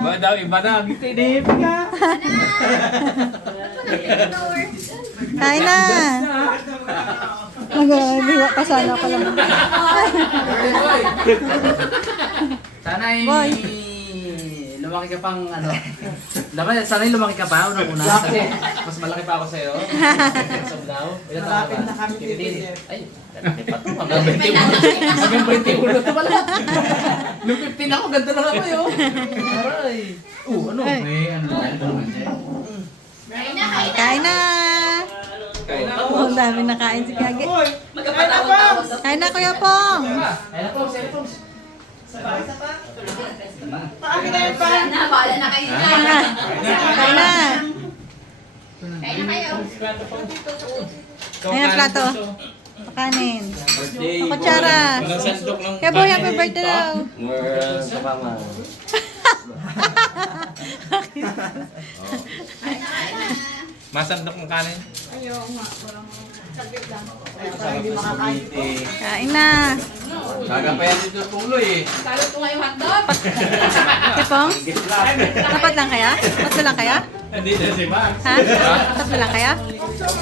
Ba daw, iba na. Gitinip ka. Kain na. Mag-iwa pa sana ako lang. Sana'y Boy. lumaki ka pang ano. Sana'y lumaki ka pa unang-una. Mas malaki pa ako sa'yo. Sa daw. Ilan taon ka ba? 15. Ay, malaki pa to. Hanggang 21 to pala. Nung 15 ako, ganda na ako yun. Aray. Ano? May ano lang. Kain na. Oh, ang dami na kain si Kage. Kain na, Kuya Pong. Ay, na po, cellphones. Akin na yan pa. Bahala na kayo na. Kain na. Kain na kayo. Ayan ang plato. Pakanin. Ang kutsara. Walang sandok lang. Kaya boy, happy birthday daw. Sa mama. Masandok ng kanin. Ayaw nga. Walang saglit lang. Para hindi makakain. Kain na. Kaga pa yan dito tuloy eh. Salot ko ngayong hotdog. Kuya Pong, dapat lang kaya? Tatlo lang kaya? Hindi na si Max. Ha? Tatlo lang kaya?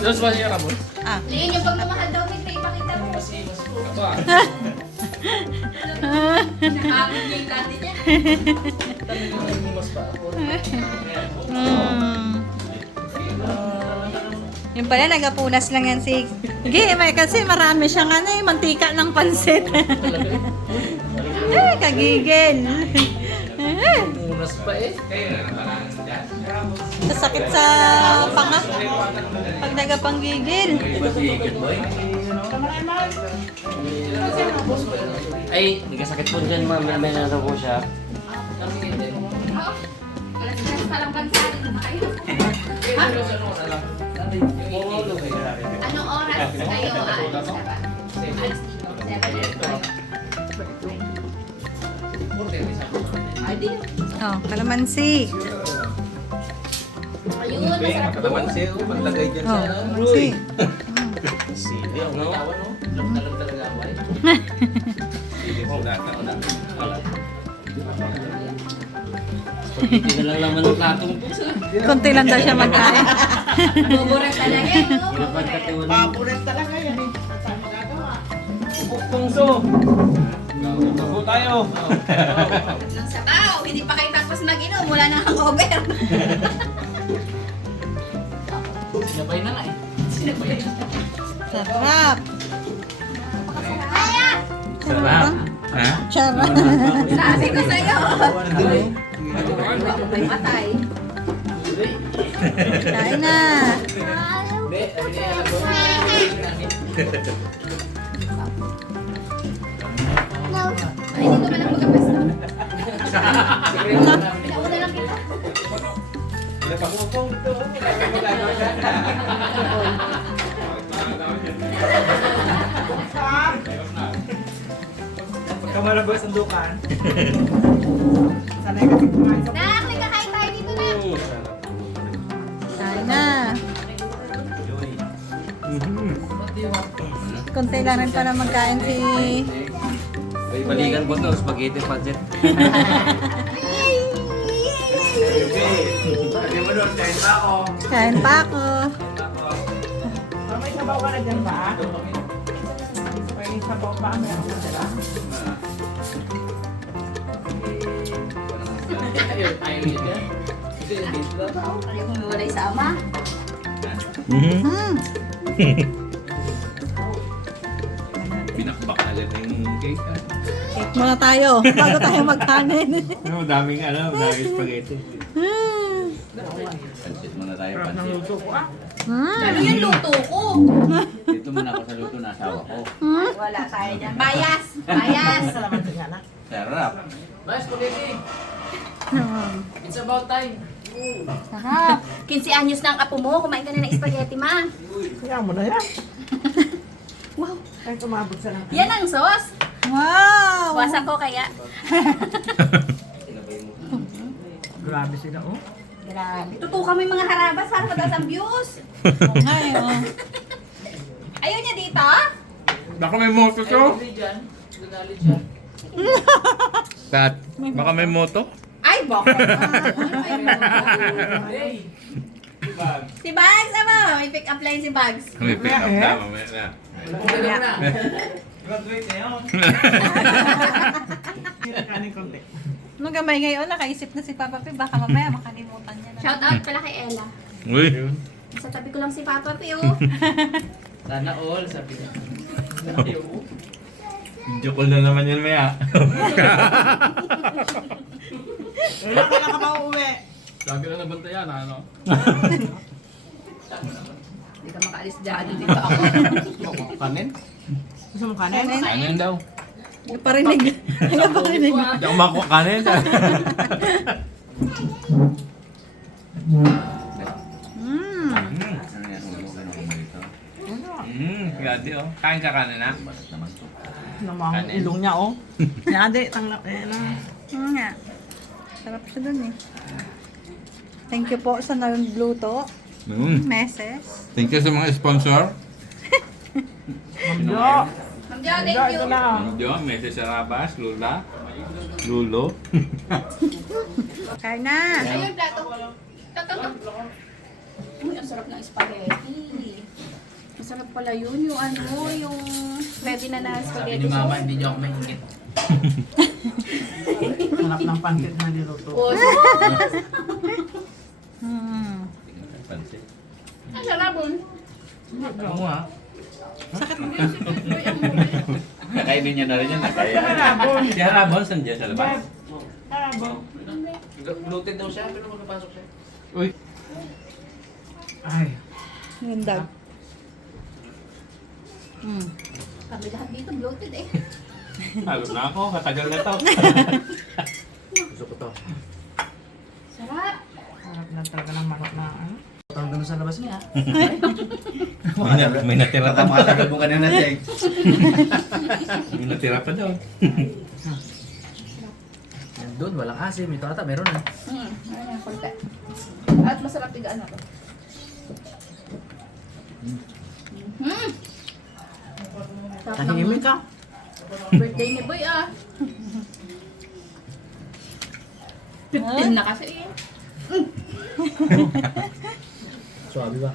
Dos ba siya Ramon? Ah. Liin yung pagmamahal daw nito, ipakita mo. Ito ah. Nakakit niya yung dati niya. Yung pala, nagapunas lang yan si... May kasi marami siyang mantika ng pansit. Kagigil. Unas pa eh. Sasakit sa panga. Pag nagapanggigil. Ay, nagkasakit po dyan, ma'am. May na po siya. Alas-alas palang pansarin na kayo. Anong oras kayo aalis na ba? Alas 7. Ay, di. Oh, kalamansi. Ayun, masarap po. Naman siya, maglagay dyan Oh, sa... kalamansi. Sili, ano? Talag talaga ako eh. Sili, wala ka. Hindi na lang laman ng platong po. Konti lang daw siya magkain. Buburan talaga, no? Pinapagkatiwan. Paboret talaga yan eh. Saan magagawa? Pungso! Pungso tayo! Ng sabaw, hindi pa kayo tapos mag-inom, wala nang hangover. Sinabay na nga eh. Sarap. Kaya! Sarap! Ha? Sarap. Sabi ko sa'yo. May matay. Kain na. Hindi, sabi niya alam ko. Ay, hindi ko man ang magkapasto. Pinauna lang kita. Pagka malabas ang dukan. Sanay kasi kumain sa... Nak, may kakain tayo dito na. Kain na. Konti lang rin para magkain si... May balikan po to, spaghetti pancit. Sabi mo doon, kain pa ako. Kain pa ako. May sabaw ka na dyan ba? May sabaw pa. Meron ka dala? Ayun, ayun yun. Hindi, hindi. Ay, kung wala isama. Hmm. Binakbak na lang yung cake. Cake muna tayo bago tayo magkanin. Ano, daming spaghetti. Pansit muna tayo, pansit. Luto ko ah. Ano yung luto ko? Dito muna ako sa luto ng asawa ko. Wala tayo dyan. Bias! Bias! Salamat din nga na. Sarap. Mas spaghetti. It's about time. Sarap. 15 anyos na ang apo mo. Kumain ka na ng spaghetti, ma. Kaya mo na yan. Wow. Kahit umabot sa lang. Yan ang sauce. Wow! Wasak ko kaya. Grabe sila oh. Grabe. Tutukan mo yung mga harabas para mataas ang views. Ay, oh. Ayaw niya dito? Baka may moto to. Ay, dyan. Ginali dyan. Sige, Kat, baka may moto? Ay, baka. Si Bugs, ano? May pick up line si Bugs. May pick up na, mamaya na. Graduate na yun. Kanin konti. Nung gamay ngayon, nakaisip na si Papa P. Baka mamaya makalimutan niya na. Shout out pala kay Ella. Uy! Sa tabi ko lang si Papa P, oh. Sana all, sabi niya. Video call na naman yan maya. Kailan ka ba uuwi? Lagi na nabantayan, ano? Hindi ka makaalis dyan. Dito ako. Kanin? Gusto mo kanin? Kanin daw. Nagparinig. Nagparinig. Hindi ako makuha kanin. Gati oh. Kain ka kanin na? Namang Kanin. ilong niya, oh. Yade, tanggap eh na. Nga. Sarap siya dun eh. Thank you po sa nagluto. Meses. Thank you sa mga sponsor. Mamjo. Ma'am Jo, thank you. Ito lang. Diyo, Mrs. Sarabas, Lula, Lulo. Kain na. Ayun, plato. Ito. Uy, ang sarap ng spaghetti. Masarap pala yun, yung ano, yung ready na Sabi spaghetti. ni Mama, hindi niyo ako mahingit. Hanap ng pancit na niluto. Oh, Hmm. ang sarap oh. Oo nga. Kakainin niya na rin yan. Harabon. Si Harabon, saan dyan sa labas? Harabon. Bloated daw siya, pero magpapasok siya. Uy. Ay. Ganda. Hmm. Sabi lahat dito bloated eh. Halo na ako, katagal na to. Gusto ko to. Sarap. Harap na talaga ng manok na ano. Tawag doon sa labas niya. May natira pa. Makatagal mo kanina, Jake. May natira pa daw. Doon, walang asim. Ito ata, meron na. Ano yung konti. At masarap tigaan na to. Sarap ng Tahimik ka. birthday ni Boy ah. 15 na kasi eh. Suwabe ba?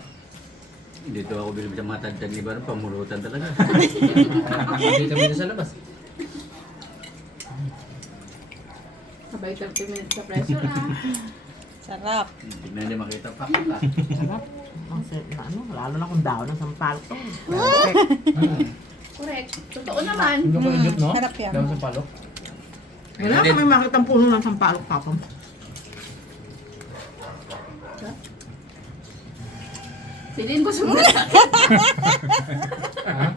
Dito ako bilib sa mga tantag ni Baron, pamulutan talaga. Hindi kami doon sa labas. Sabay 30 minutes sa pressure ah. Sarap. Hindi na hindi makita pa. Sarap. Ang sarap na ano. Lalo na kung daw ng sampal to. Correct. Totoo naman. Hindi ko legit, no? Sarap yan. Daw sa palok. Wala kami makita ang puno ng sampalok papam. Silin ko sumunod sa akin.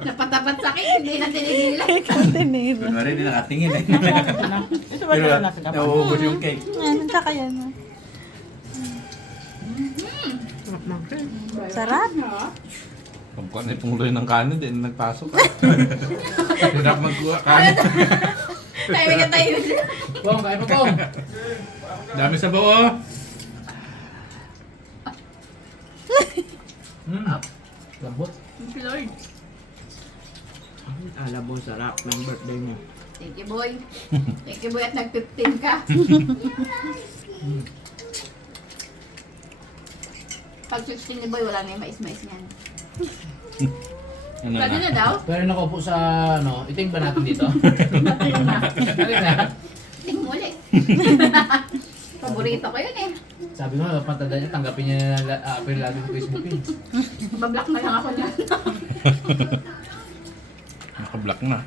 Napatapat sa akin, hindi na tinigilan. Kantinero. Kunwari, hindi nakatingin eh. Ito ba Pero yung nasa kapal? nauubos yung cake. Ano tsaka yan? Sarap ng cream. Sarap. Pagkuhan na itong loy ng kanin, din nagpasok ka. Hirap magkuha kanin. Tayo ka tayo. Pong, kaya pa Pong. Dami sa buo. Lambot. Thank you, Lord. Alam mo, sarap ng birthday niya. Thank you, boy. Thank you, boy, at nag-15 ka. Pag 16 ni boy, wala na yung mais-mais niyan. Ano Pwede na daw? Pero nakaupo sa, ano, iting ba natin dito? Pwede na. Alin na? Tingin mo ulit. Paborito ko yun eh. Sabi mo, patanda niya, tanggapin niya na April lagi sa Facebook eh. Bablock na lang ako niyan. Naka-block na.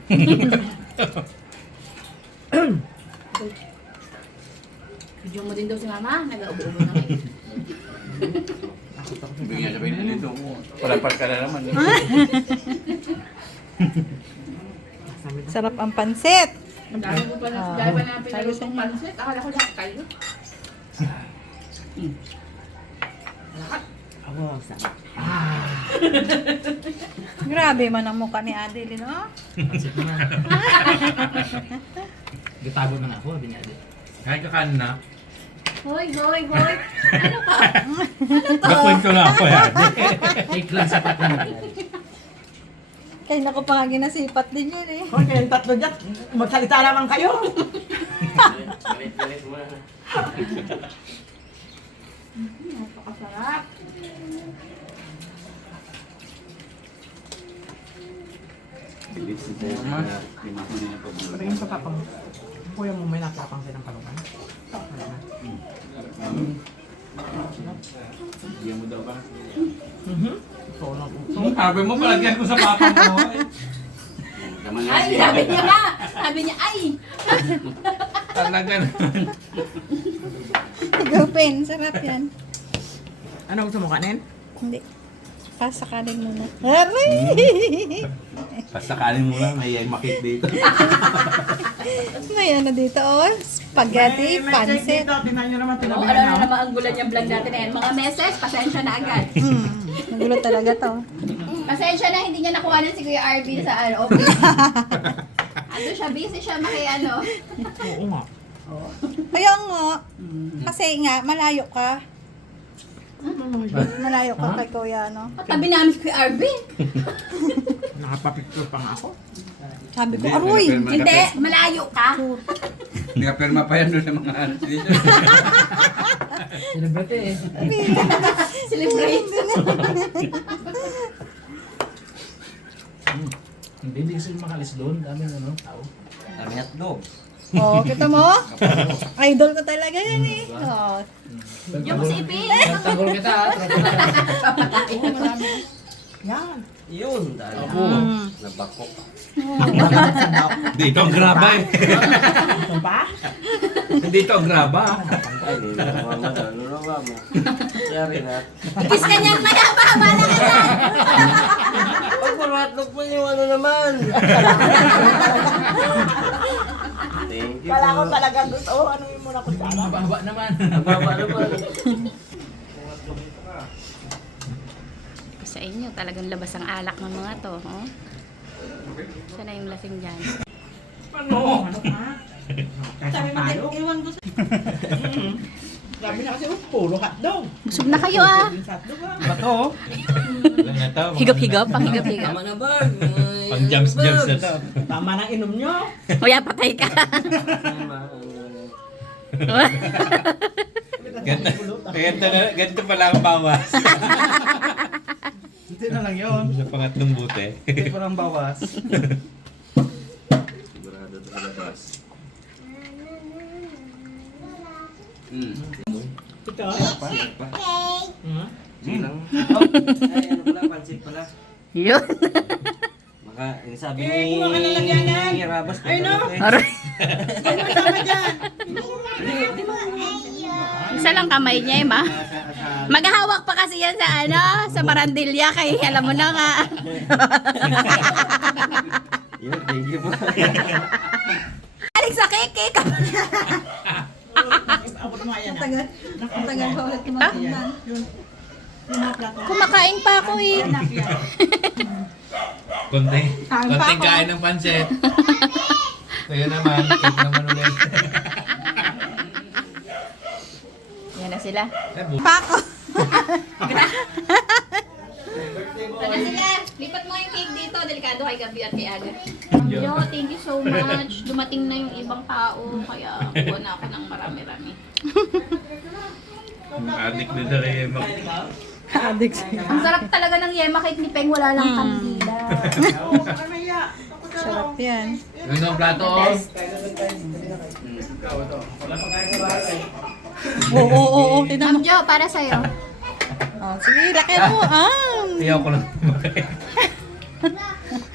Video mo din daw si mama. Nag-aubo-ubo na kayo. Bigyan sabihin na dito. Palapas ka na naman. Sarap ang pansit. Ang dami ko pa na, dahil pa na pinalutong pansit. Akala ko lahat kayo. Ako, sarap. Grabe man ang mukha ni Adele, no? Pansit mo na. Gitago na nga ako, sabi niya. Kain ka kanin na. Hoy, hoy, hoy. Ano ka? Bakwento na ako yan. Cake lang sapat na. Kaya naku pa nga ginasipat din yun eh. Hoy, kayong tatlo dyan. Magsalita naman kayo. Galit mo na. Napakasarap. Bilis si Tess na pinakuli na po. Patingin sa tapang. Kuya mo may natapang silang palungan. Bigyan mo daw ba? So, Sabi mo, palagyan ko sa papa mo. Tama na. Ay, sabi niya nga. Sabi niya, ay. Talaga naman. Gupin, sarap yan. ano gusto mo kanin? Hindi. Pasakarin muna. Aray! Pasakalin mo lang, may makit dito. May ano dito, oh. Spaghetti, May check pancit. dito. Tingnan nyo naman. Oo, Tinabi ano na na. naman ang gulan yung vlog natin na yan. Mga meses, pasensya na agad. Nagulo talaga to. Pasensya na, hindi niya nakuha si Kuya Arvin sa ano, okay. Ano siya, busy siya ano. Oo nga. Kaya nga. Kasi nga, malayo ka. Malayo ka kay Kuya, no? Katabi namin si Kuya Arvin. Nakapapicture pa nga ako. Sabi ko, aroy! Hindi, malayo ka. Hindi ka perma pa yan doon sa mga anos dito. Celebrity eh. Celebrate. Hindi sila makalis doon. Daming ano, tao. Dami hotdog. Oh, kita mo? Idol ko talaga yan eh. Oh. Yung si Ipin. Tanggol kita ha. Yan. Yun. Dahil Ako. nabakok. Dito ang graba eh. Ito pa? Dito ang graba. Ay, hindi na mama na. Ano na mama? Yari na. Kiss ka niyang mayaba. Wala ka na. Pag hotdog mo yung ano naman. Thank you. Kala ko talaga gusto. Oh, ano yung muna ko sa ala? Mababa naman. Mababa naman. Sa inyo, talagang labas ang alak ng mga to. Oh? Sana yung lasing dyan. Ano? Ano ka? Sabi mo, iwan ko sa... Sabi na kasi, puro hotdog. Busog na kayo ah. Hotdog ah. Bato. Lang ito. Higop-higop, pang higop-higop. Tama na ba? Pang jumps na to. Tama ng inom nyo. Kuya, patay ka. Ganito pala ang bawas. Hindi na lang yun. Sa pangatlong buti. Hindi pa lang bawas. Sigurado ito sa labas. Ito. Hmm? Silang. Ay, ano pala? Pansit pala. Yun. Maka, yung sabi Eh, kuha ka na lang yan, yan. ni Rabas. Ay, no. Aray. Ano tama dyan? Isa lang kamay niya, ma. Maghahawak pa kasi yan sa ano, sa marandilya kay alam mo na nga. Yun, thank you po. Alex sa keke. Abot mo yan. Tagal. Tagal ko ulit kumakinan. Yun. Yung mga plato. Kumakain pa ako eh. Konting kain ng pansit. Kaya naman, cake naman ulit. Yan na sila. Pako. Yan na sila. Lipat mo yung cake dito. Delikado kay Gabi at kay Aga. Yo, thank you so much. Dumating na yung ibang tao. Kaya kuha na ako ng marami-rami. Adik din na rin mag... Adik Ang sarap talaga ng yema cake ni Peng. Wala lang kandila. Oo, baka maya. Sarap yan. Yung ang plato oh. Oo. Tinan mo. Ma'am Jo, para sa'yo. Oh, sige, laki mo. Ayaw ko lang.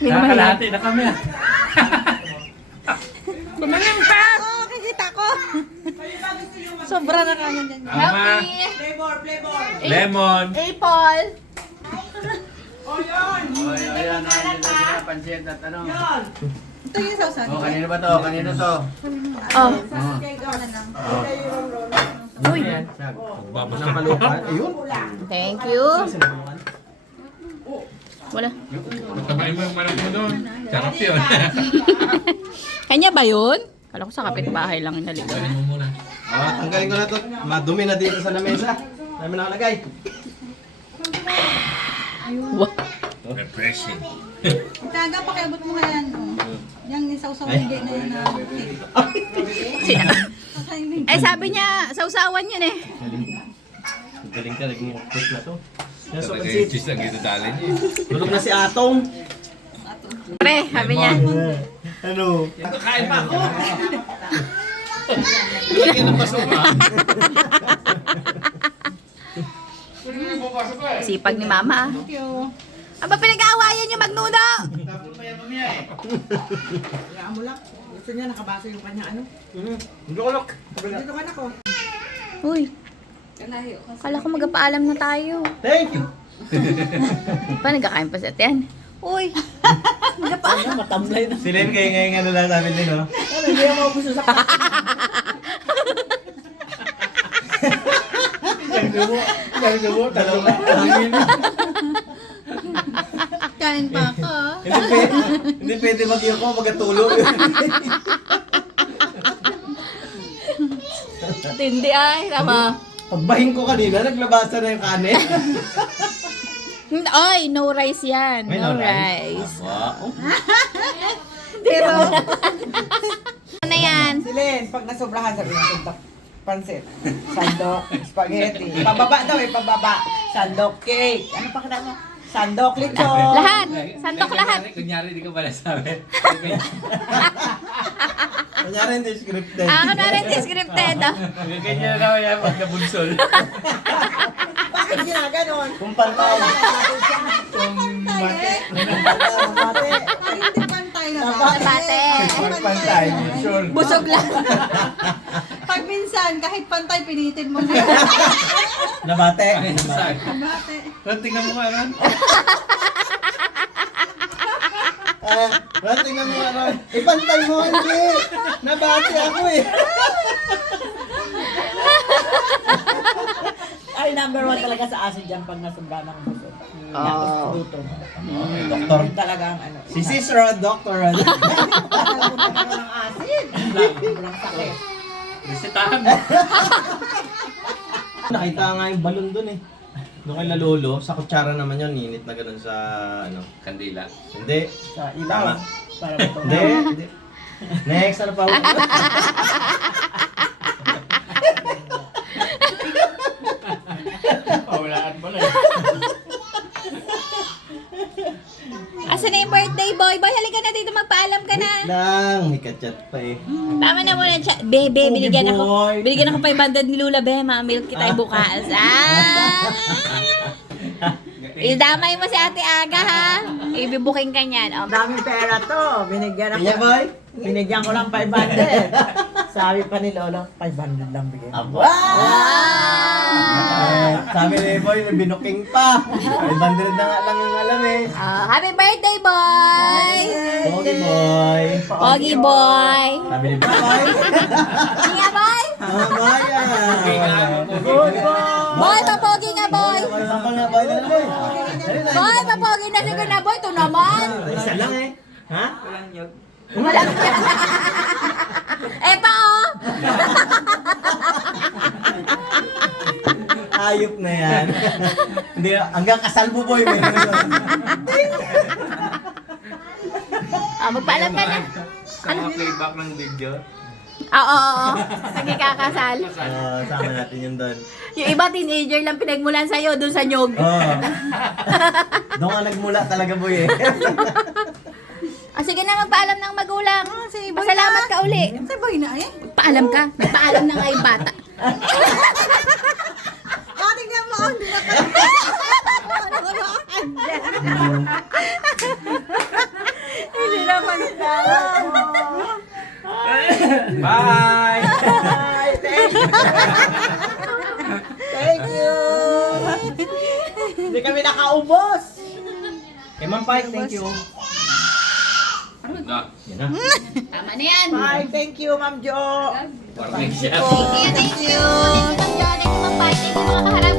Nakakalahati na kami ah. Tumingin ka! Oo, kikita ko. Sobra na kanya dyan. Healthy. Flavor. Lemon. Apple. Oh, yun. Ayan, ayan na pansit at ano. Yun. Ito yung sausan. Oh, kanino ba to? Kanino to? Oh. Uy. Babas ng palupan. Ayun. Thank you. Wala. Tabay mo yung manok mo doon. Sarap yun. Kanya ba yun? Kala ko sa kapitbahay lang inaligaw. Gawin mo muna. Tanggalin ko na to. Madumi na dito sa lamesa. Dami nakalagay. Wow. Refreshing. Taga, pakiabot mo nga yan. Yan, isaw-saw hindi na yun na cake. Eh, sabi niya, sausawan yun eh. Galing ka, nag-push na to. Nasa Talaga yung pansit. cheese ang itadali niya. Tulog na si Atong. Pre, sabi niya. Ano? Kain pa ako. Lagyan ng basura. Sipag ni Mama. Thank you. Aba, pinag-aawayan niyo magnuno! Kaya mo lang. Gusto niya nakabasa yung kanya ano. Lulok. Dito ka na ko. Uy, kala ko magpaalam na tayo. Thank you. Pa, nagkakain pa sa yan. Uy, magpaalam. Matamlay na. Si Len kayo ngayon ano lang namin din, no? Ano, hindi ako gusto sa Dalawa. Kain pa ako. Hindi pwede mag-iyo ko, magatulog. Tindi ay, tama. Pagbahin ko kanina, naglabasa na yung kanin. Oy, no rice yan. Ay, No no rice. Wow. Pero, ano yan? Si Len, pag nasobrahan sabi niya, sandok, pansit, sandok, spaghetti. Pababa daw eh, pababa. Sandok cake. Ano pa kada mo? Sandok lechon. Lahat. Sandok lahat. Kunyari, di ko pala sabi. Kanyari hindi scripted. Ah, kunwari hindi scripted. Oh. Ganyan na yan pag nabunsol. Bakit ginaganon? Kung pantay. Mate. Hindi pantay na Bate. Kung pantay, sure. Busog lang. Pag minsan, kahit pantay, pinitin mo na yun. Nabate. Bate. Tingnan mo nga, Ron. Tingnan mo ano. Ipantay mo, hindi. Nabate ako eh. Ay, number 1 talaga sa asin dyan pag nasumba ng gusto. Tapos luto. Doktor. Yun talaga ang ano. Si Sis Rod, Dr. Rod. Talaga ng asin. Sobrang sakit. Bisitahan. Nakita nga yung balon dun eh. Doon kay Lalolo, sa kutsara naman yun, init na ganun sa ano. Kandila. Hindi. Sa ilaw. Tama. Para ito. Hindi. Next, ano pa? Pawalaan mo lang. Asan na yung birthday boy? Boy, halika na dito, magpaalam ka na. Lang, may kachat pa eh. Tama na muna, Bebe, Pogi binigyan ako. boy. Binigyan ako 500 ni Lula, Be. Mamilk kita bukas. Idamay mo si Ate Aga, ha? Ibibuking ka niyan. Oh. Daming pera to. Binigyan Kanya ako. boy? Binigyan ko lang 500. Sabi pa ni Lolo, 500 lang bigyan. Aba! Wow! Sabi ni boy, binuking pa. 500 na nga lang yung alam eh. Happy birthday, boy! Pogi boy. Pogi boy! Sabi ni boy. Pogi nga, boy! Boy Good boy! Boy, papogi nga, boy! Apa nga boy? Dali boy. Dali na. Boy, papogi na siguro na, boy. Ito naman! Isa lang eh. Ha? Wala. Eto, oh! Ayop na yan. Hindi, hanggang kasal mo boy. May Magpaalam ka na. Sa playback ng video. Oo. Pag kakasal. Sama natin yun doon. Yung iba, teenager lang pinagmulan sa'yo, dun sa nyog. Doon ka nagmula talaga boy eh. Sige na, magpaalam ng magulang. Si Boy Pasalamat na. ka uli. Si Boy na eh. Paalam ka. Paalam na nga yung bata. Tingnan mo, hindi na ka. Hindi naman siya. Bye! Thank you! Hindi kami nakaubos! Kay Ma'am Pike, thank you. Na, Yan na. Tama na yan. Bye! Thank you, Ma'am Jo! warning siya. Thank you. Thank you. Thank you, mga kaharap.